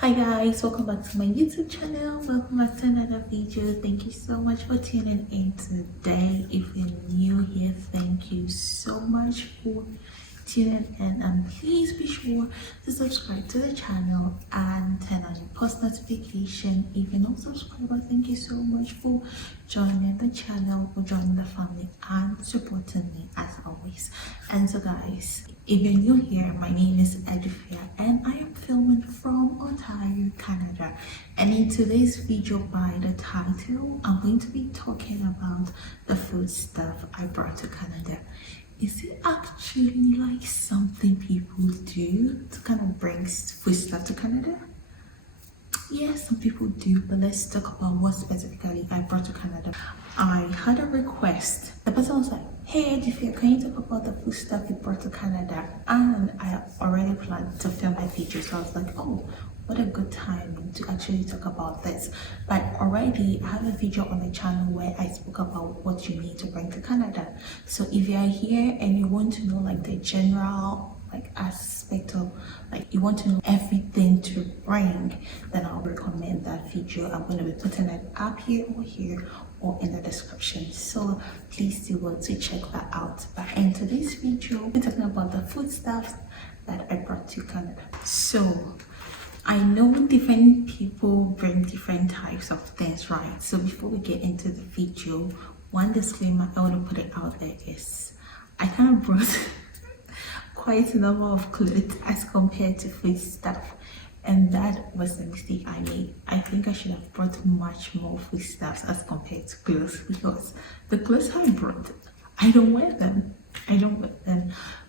Hi guys, welcome back to my YouTube channel. Welcome back to another video. Thank you so much for tuning in today. If you're new here, thank you so much for tuning in, and please be sure to subscribe to the channel and turn on your post notification. If you're not subscriber, thank you so much for joining the channel, for joining the family and supporting me as always. And so guys, if you're new here, my name is Edifia and I am filming from Ontario, Canada. And in today's video, by the title, I'm going to be talking about the food stuff I brought to Canada. Is it actually like something people do to kind of bring food stuff to Canada? Yes, some people do, but let's talk about what specifically I brought to Canada. I had a request. The person was like, "Hey Edifia, can you talk about the food stuff you brought to Canada?" And I already planned to film a video, so I was like, oh, what a good time to actually talk about this. But already I have a video on the channel where I spoke about what you need to bring to Canada. So if you are here and you want to know like the general aspect of you want to know everything to bring, then I'll recommend that video. I'm going to be putting it up here or in the description, so please do go to check that out. But in today's video, we're talking about the food stuff that I brought to Canada. So I know different people bring different types of things, right? So before we get into the video, one disclaimer I want to put it out there is I kind of brought quite a number of clothes as compared to food stuff, and that was the mistake I made. I think I should have brought much more food stuffs as compared to clothes, because the clothes I brought, I don't wear them.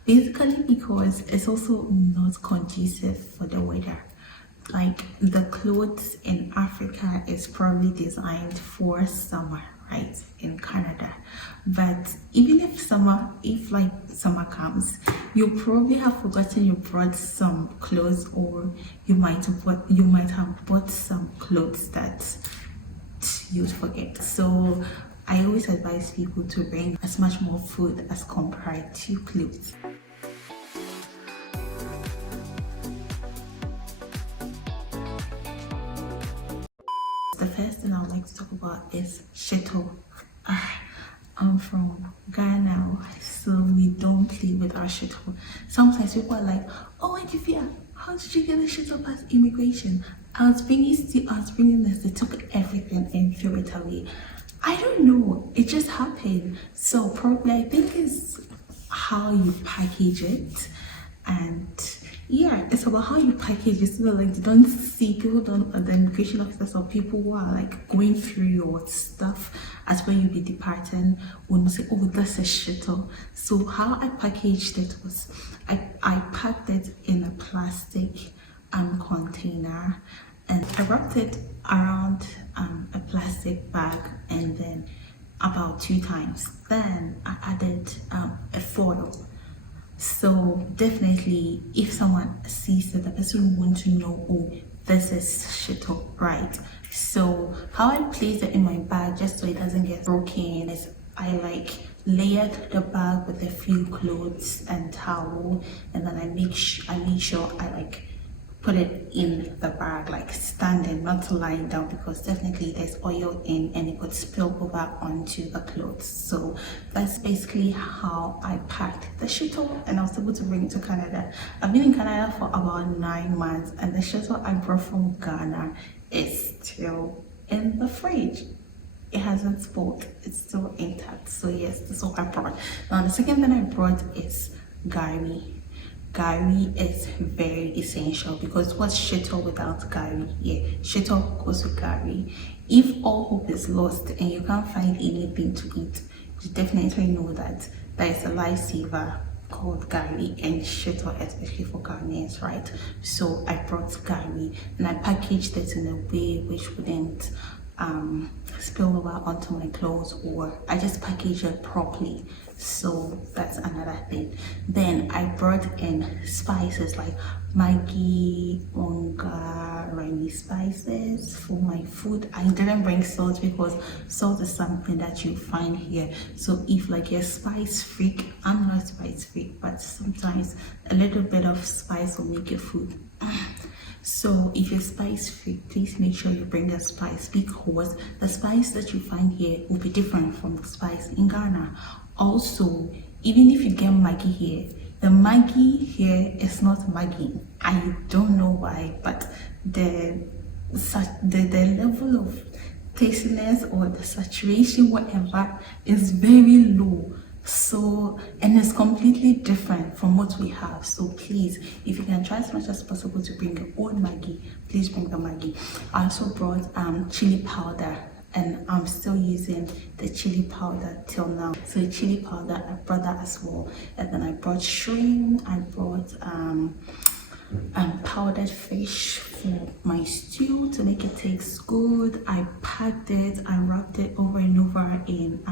Basically because it's also not conducive for the weather. Like the clothes in Africa is probably designed for summer, right, in Canada. But even if summer comes, you probably have forgotten you brought some clothes, or you might have bought some clothes that you'd forget. So I always advise people to bring as much more food as compared to clothes. The first thing I would like to talk about is shito. I'm from Ghana, so we don't play with our shito. Sometimes people are like, "Oh, Edifia, how did you get the shito past immigration?" I was bringing this, they took everything and threw it away. I don't know, it just happened. So probably I think it's how you package it, and yeah, it's about how you package it, so that like the immigration officers or people who are like going through your stuff as when you be departing when you say, "Oh, that's a shuttle." So how I packaged it was I packed it in a plastic container, and I wrapped it around a plastic bag, and then about 2 times. Then I added a foil. So definitely if someone sees that, the person will want to know, oh, this is shito, right? So how I place it in my bag just so it doesn't get broken is I layered the bag with a few clothes and towel, and then I made sure I put it in the bag standing, not lying down, because definitely there's oil in and it could spill over onto the clothes. So that's basically how I packed the shuttle, and I was able to bring it to Canada. I've been in Canada for about 9 months, and the shuttle I brought from Ghana is still in the fridge. It hasn't spoiled, it's still intact. So yes, that's what I brought. Now the second thing I brought is gari. Gari is very essential, because what's shito without gari? Yeah, shito goes with gari. If all hope is lost and you can't find anything to eat, you definitely know that there is a lifesaver called gari and shito, especially for Ghanaians, right? So I brought gari, and I packaged it in a way which wouldn't spill over onto my clothes, or I just package it properly. So that's another thing. Then I brought in spices like Maggi, onga, rainy spices for my food. I didn't bring salt because salt is something that you find here. So if you're spice freak, I'm not spice freak, but sometimes a little bit of spice will make your food So if you're spice free, please make sure you bring the spice, because the spice that you find here will be different from the spice in Ghana. Also, even if you get Maggi here, the Maggi here is not Maggi. I don't know why, but the level of tastiness or the saturation, whatever, is very low. So, and it's completely different from what we have. So please, if you can try as much as possible to bring your own Maggi, please bring the Maggi. I also brought chili powder, and I'm still using the chili powder till now. So chili powder, I brought that as well. And then I brought shrimp, I brought powdered fish for my stew to make it taste good. I packed it, I wrapped it over and over in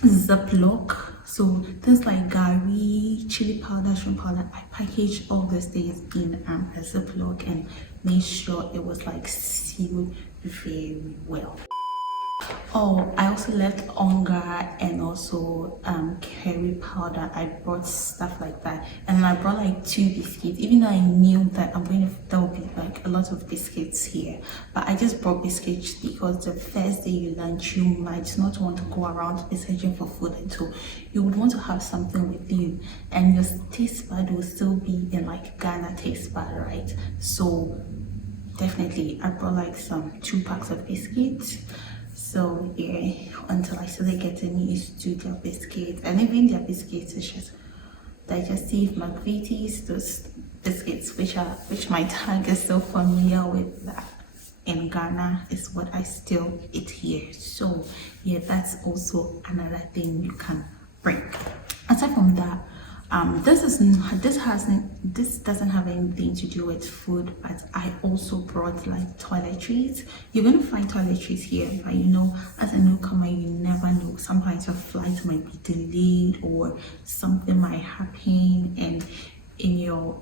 Ziploc. So things like gari, chili powder, shrimp powder, I packaged all these things in a Ziploc and made sure it was like sealed very well. Oh, I also left onga and also curry powder. I brought stuff like that, and I brought like 2 biscuits, even though I knew that there will be like a lot of biscuits here. But I just brought biscuits because the first day you lunch, you might not want to go around searching for food, and so you would want to have something with you, and your taste bud will still be in like Ghana taste bud, right? So definitely I brought like 2 packs of biscuits. So yeah, until I started getting used to their biscuits, and even their biscuits is just digestive McVitie's, those biscuits which my tongue is so familiar with, that in Ghana is what I still eat here. So yeah, that's also another thing you can bring. Aside from that, this doesn't have anything to do with food, but I also brought like toiletries. You're gonna find toiletries here, but you know, as a newcomer, you never know. Sometimes your flight might be delayed or something might happen, and in your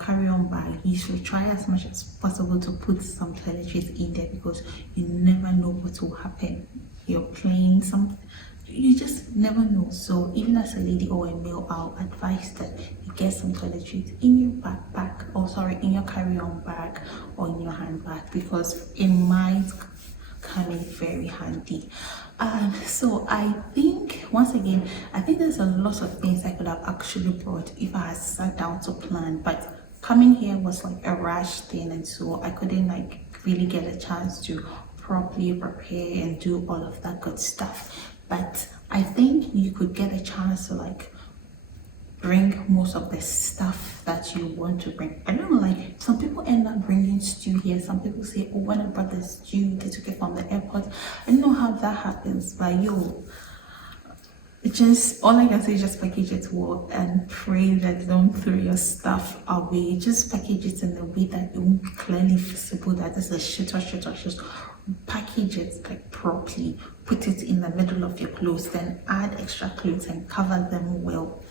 carry-on bag, you should try as much as possible to put some toiletries in there, because you never know what will happen. You're playing something, you just never know. So even as a lady or a male, I'll advise that you get some toiletries in your backpack, or sorry, in your carry-on bag or in your handbag, because it might come in very handy. So I think, once again, I think there's a lot of things I could have actually brought if I had sat down to plan, but coming here was like a rush thing, and so I couldn't like really get a chance to properly prepare and do all of that good stuff. But I think you could get a chance to like bring most of the stuff that you want to bring. I don't know, like some people end up bringing stew here. Some people say, oh, when I brought the stew, they took it from the airport. I don't know how that happens, but yo, just all I can say is just package it well and pray that don't throw your stuff away. Just package it in a way that it won't be clearly visible that this is shit. Package it like properly, put it in the middle of your clothes, then add extra clothes and cover them well.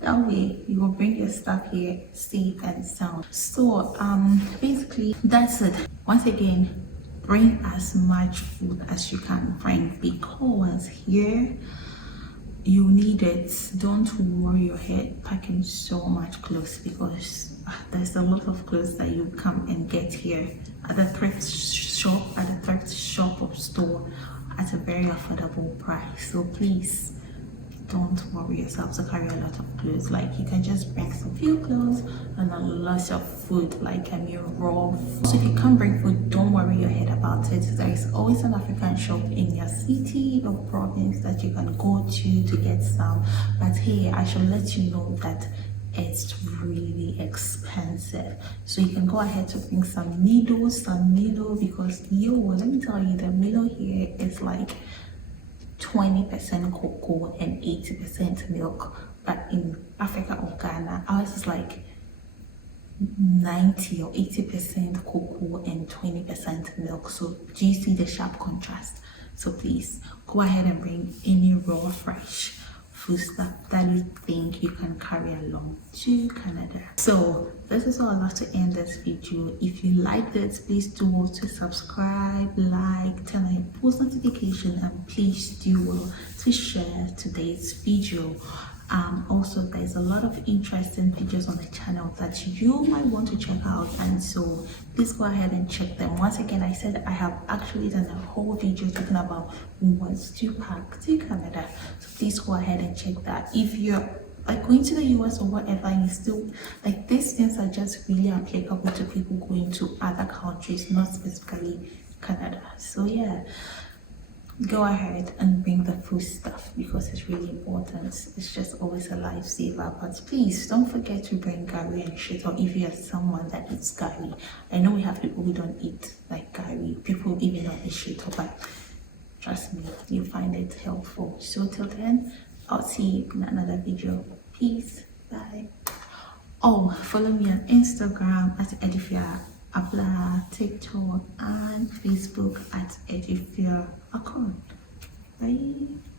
That way you will bring your stuff here safe and sound. So basically that's it. Once again, bring as much food as you can bring, because here you need it. Don't worry your head packing so much clothes, because there's a lot of clothes that you come and get here at the thrift shop or store at a very affordable price. So please don't worry yourself to carry a lot of clothes. Like you can just bring some few clothes and a lot of food, like raw food. So if you can't bring food, don't worry your head about it. There is always an African shop in your city or province that you can go to get some. But hey, I should let you know that it's really expensive. So you can go ahead to bring some needles, because let me tell you, the needle here is like 20% cocoa and 80% milk. But in Africa or Ghana, ours is like 90 or 80% cocoa and 20% milk. So do you see the sharp contrast? So please go ahead and bring any raw, fresh food stuff that you think you can carry along to Canada. So this is all I have to end this video. If you liked it, please do also subscribe, like, turn on your post notification, and please do to share today's video. Also, there's a lot of interesting videos on the channel that you might want to check out, and so please go ahead and check them. Once again, I said I have actually done a whole video talking about was to pack to Canada, so please go ahead and check that. If you're like going to the US or whatever, and you still like, these things are just really applicable to people going to other countries, not specifically Canada. So yeah, go ahead and bring the food stuff because it's really important. It's just always a lifesaver. But please don't forget to bring curry and shit, or if you're someone that eats curry. I know we have people who don't eat like curry, people even don't eat shit, but trust me, you'll find it helpful. So till then, I'll see you in another video. Peace. Bye. Oh, follow me on Instagram at Edifia Abla, TikTok and Facebook at Edifia Akon. Bye.